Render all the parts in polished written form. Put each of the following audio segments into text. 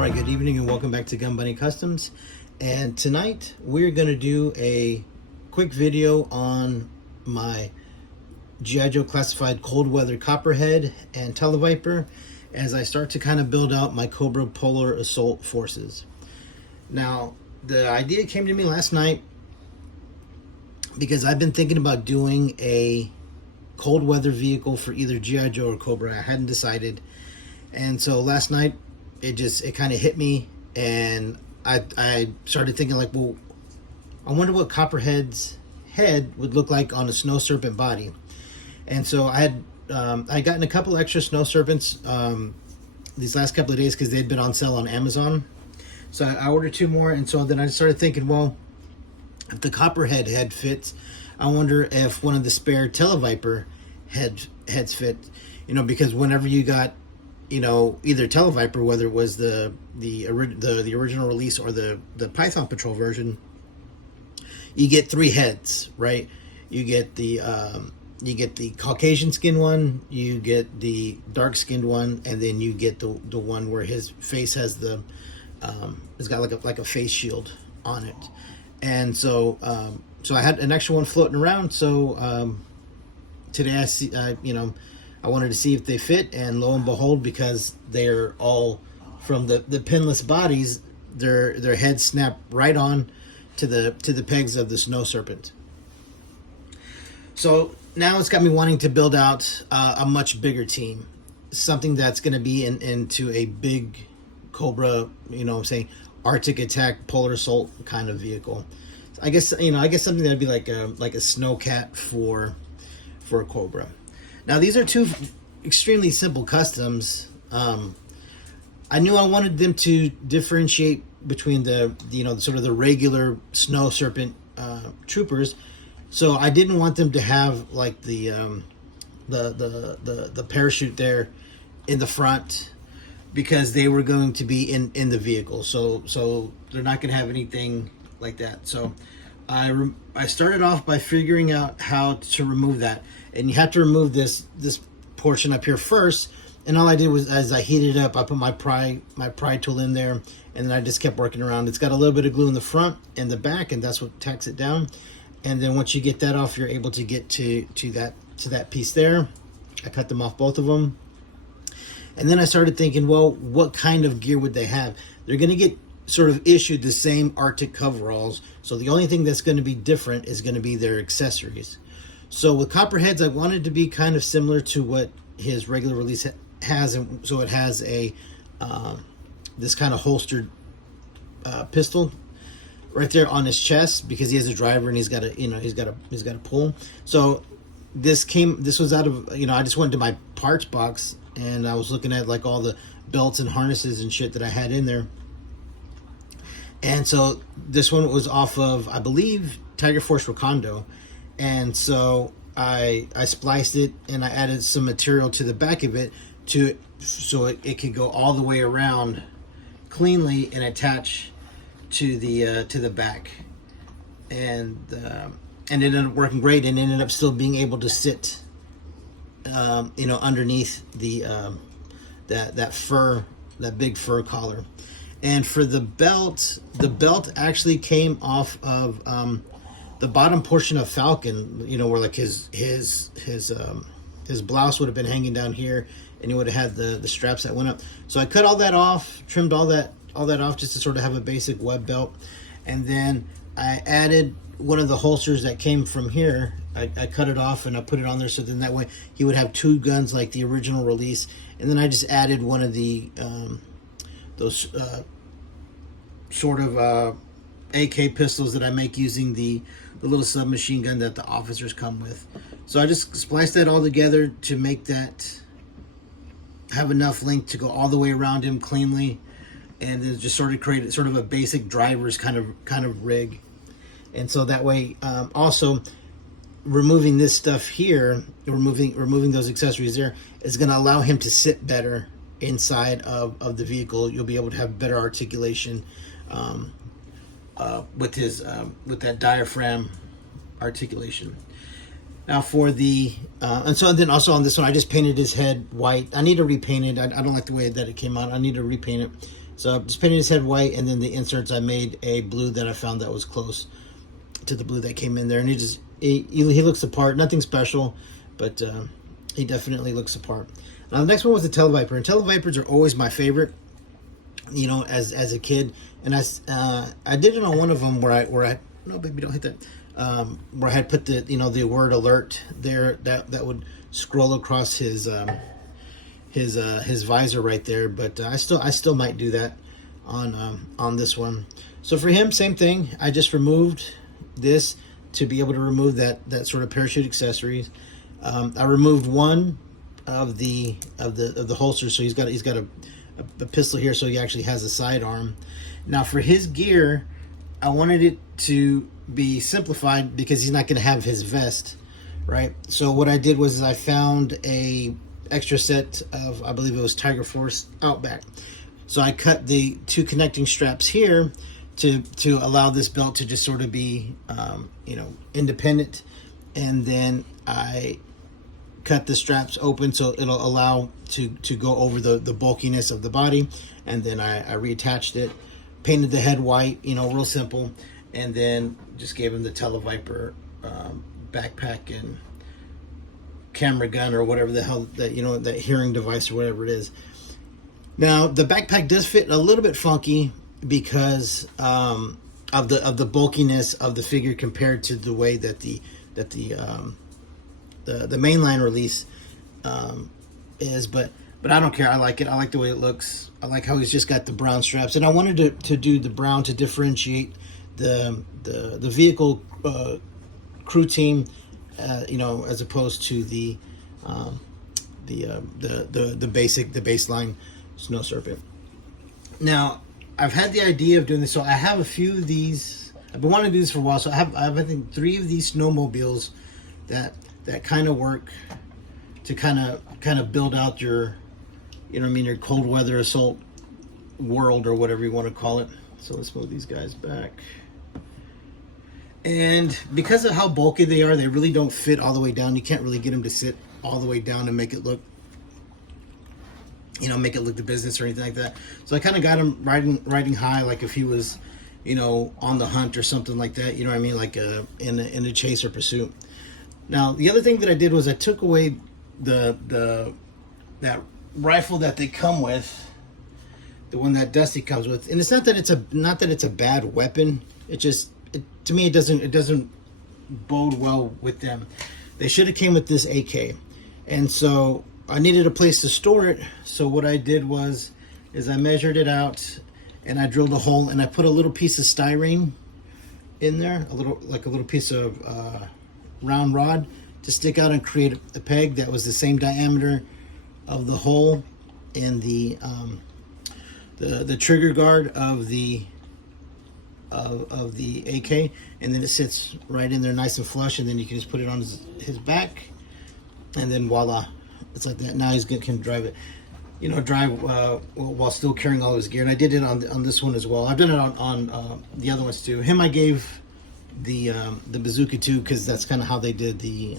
All right, good evening and welcome back to Gun Bunny Customs. And tonight we're going to do a quick video on my G.I. Joe classified cold weather Copperhead and Televiper as I start to kind of build out my Cobra Polar Assault forces. Now, the idea came to me last night because I've been thinking about doing a cold weather vehicle for either G.I. Joe or Cobra. I hadn't decided. And so last night it kind of hit me, and I started thinking, like, well, I wonder what Copperhead's head would look like on a snow serpent body. And so I gotten a couple extra snow serpents these last couple of days because they'd been on sale on Amazon. So I ordered 2 more, and so then I started thinking, well, if the Copperhead head fits, I wonder if one of the spare Tele-Viper heads fit. You know, because whenever you got, you know, either Tele-Viper, whether it was the original release or the Python Patrol version, you get 3 heads, right? You get the Caucasian skin one, you get the dark skinned one, and then you get the one where his face has it's got like a face shield on it. And so so I had an extra one floating around. So today I wanted to see if they fit, and lo and behold, because they're all from the pinless bodies, their heads snap right on to the pegs of the snow serpent. So now it's got me wanting to build out a much bigger team, something that's going to be into a big Cobra, you know what I'm saying, Arctic attack, polar assault kind of vehicle. I guess something that'd be like a snowcat for a Cobra. Now, these are 2 extremely simple customs. I knew I wanted them to differentiate between the sort of the regular snow serpent troopers, so I didn't want them to have like the parachute there in the front, because they were going to be in the vehicle. So they're not going to have anything like that. So I started off by figuring out how to remove that. And you have to remove this portion up here first. And all I did was, as I heated it up, I put my pry tool in there, and then I just kept working around. It's got a little bit of glue in the front and the back, and that's what tacks it down. And then once you get that off, you're able to get to that piece there. I cut them off, both of them. And then I started thinking, well, what kind of gear would they have? They're going to get sort of issued the same Arctic coveralls. So the only thing that's going to be different is going to be their accessories. So with Copperheads, I wanted to be kind of similar to what his regular release has, and so it has a this kind of holstered pistol right there on his chest, because he has a driver and he's got a pull. So this was out of, I just went to my parts box and I was looking at like all the belts and harnesses and shit that I had in there. And so this one was off of, I believe, Tiger Force Recondo. And so I spliced it and I added some material to the back of it so it could go all the way around cleanly and attach to the back. And it ended up working great, and ended up still being able to sit underneath that big fur collar. And for the belt actually came off of the bottom portion of Falcon, where like his blouse would have been hanging down here, and he would have had the straps that went up. So I cut all that off, trimmed all that off, just to sort of have a basic web belt. And then I added one of the holsters that came from here. I cut it off and I put it on there, so then that way he would have 2 guns like the original release. And then I just added one of the those sort of AK pistols that I make using the little submachine gun that the officers come with. So I just spliced that all together to make that have enough length to go all the way around him cleanly, and then just sort of create sort of a basic driver's kind of rig. And so that way, also removing this stuff here, removing those accessories there, is going to allow him to sit better inside of the vehicle. You'll be able to have better articulation with that diaphragm articulation. Now for the and then also on this one, I just painted his head white. I need to repaint it. I don't like the way that it came out. I need to repaint it So I'm just painted his head white, and then the inserts I made a blue that I found that was close to the blue that came in there, and he looks the part. Nothing special, but he definitely looks the part. Now the next one was the Televiper, and Televipers are always my favorite. You know, as a kid, and I did it on one of them where I no, baby, don't hit that. Where I had put the the word alert there that would scroll across his visor right there. But I still might do that on this one. So for him, same thing. I just removed this to be able to remove that sort of parachute accessories. I removed one of the holsters, so he's got a pistol here, so he actually has a sidearm. Now for his gear, I wanted it to be simplified because he's not going to have his vest, right? So what I did was I found a extra set of, I believe it was Tiger Force Outback. So I cut the two connecting straps here to allow this belt to just sort of be independent, and then I cut the straps open so it'll allow to go over the bulkiness of the body, and then I reattached it, painted the head white, real simple, and then just gave him the Tele-Viper backpack and camera gun or whatever the hell that hearing device or whatever it is. Now the backpack does fit a little bit funky because of the bulkiness of the figure compared to the way that the mainline release is, but I don't care. I like it. I like the way it looks. I like how he's just got the brown straps, and I wanted to do the brown to differentiate the vehicle crew team, as opposed to the baseline Snow Serpent. Now I've had the idea of doing this, so I have a few of these. I've been wanting to do this for a while, so I have I think 3 of these snowmobiles that kind of work to kind of build out your your cold weather assault world, or whatever you want to call it. So let's move these guys back. And because of how bulky they are, they really don't fit all the way down. You can't really get them to sit all the way down and make it look the business or anything like that. So I kind of got him riding high, like if he was on the hunt or something like that, you know what I mean, like in a chase or pursuit. Now the other thing that I did was I took away that rifle that they come with, the one that Dusty comes with, and it's not that it's a bad weapon. To me it doesn't bode well with them. They should have came with this AK, and so I needed a place to store it. So what I did is I measured it out, and I drilled a hole, and I put a little piece of styrene in there, a little piece of round rod to stick out and create a peg that was the same diameter of the hole and the trigger guard of the AK, and then it sits right in there nice and flush, and then you can just put it on his back, and then voila, it's like that. Now can drive it, while still carrying all his gear. And I did it on this one as well. I've done it on the other ones too. Him I gave the bazooka too, because that's kind of how they did the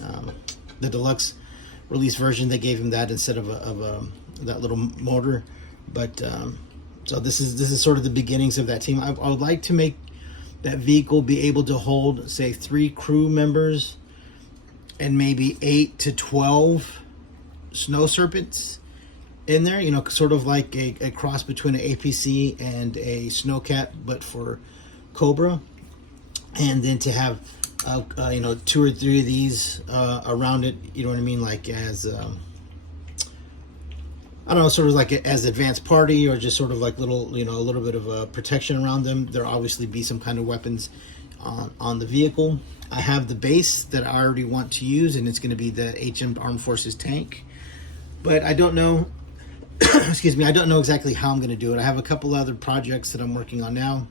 deluxe release version. They gave him that instead of that little motor. But so this is sort of the beginnings of that team. I would like to make that vehicle be able to hold, say, 3 crew members and maybe 8 to 12 Snow Serpents in there, sort of like a cross between an APC and a Snowcat, but for Cobra. And then to have 2 or 3 of these around it, you know what I mean, like as I don't know, sort of like as advanced party, or just sort of like little, a little bit of a protection around them. There'll obviously be some kind of weapons on the vehicle. I have the base that I already want to use, and it's going to be the HM Armed Forces tank. But I don't know, excuse me, I don't know exactly how I'm going to do it. I have a couple other projects that I'm working on now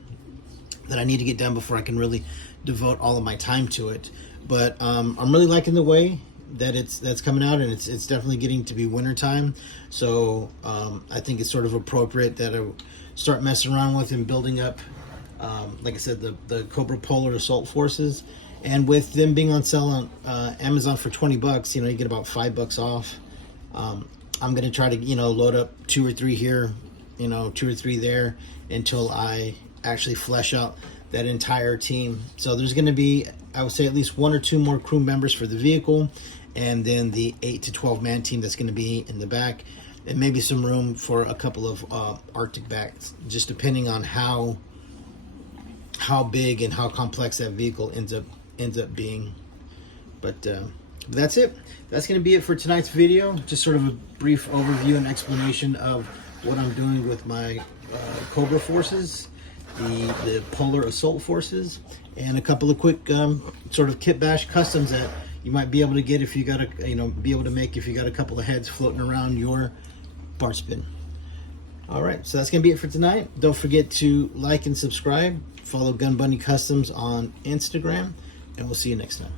that I need to get done before I can really devote all of my time to it. But I'm really liking the way that that's coming out, and it's definitely getting to be winter time. So I think it's sort of appropriate that I start messing around with and building up, like I said, the Cobra Polar Assault Forces. And with them being on sale on Amazon for $20, you get about $5 off. I'm gonna try to load up 2 or 3 here you know, 2 or 3 there until I actually flesh out that entire team. So there's going to be, I would say, at least 1 or 2 more crew members for the vehicle, and then the 8 to 12 man team that's going to be in the back, and maybe some room for a couple of Arctic bats, just depending on how big and how complex that vehicle ends up being. But that's it. That's going to be it for tonight's video. Just sort of a brief overview and explanation of what I'm doing with my Cobra forces, the Polar Assault forces, and a couple of quick sort of kit bash customs that you might be able to get if you got make if you got a couple of heads floating around your bar spin. All right, so that's gonna be it for tonight. Don't forget to like and subscribe. Follow Gun Bunny Customs on Instagram, and we'll see you next time.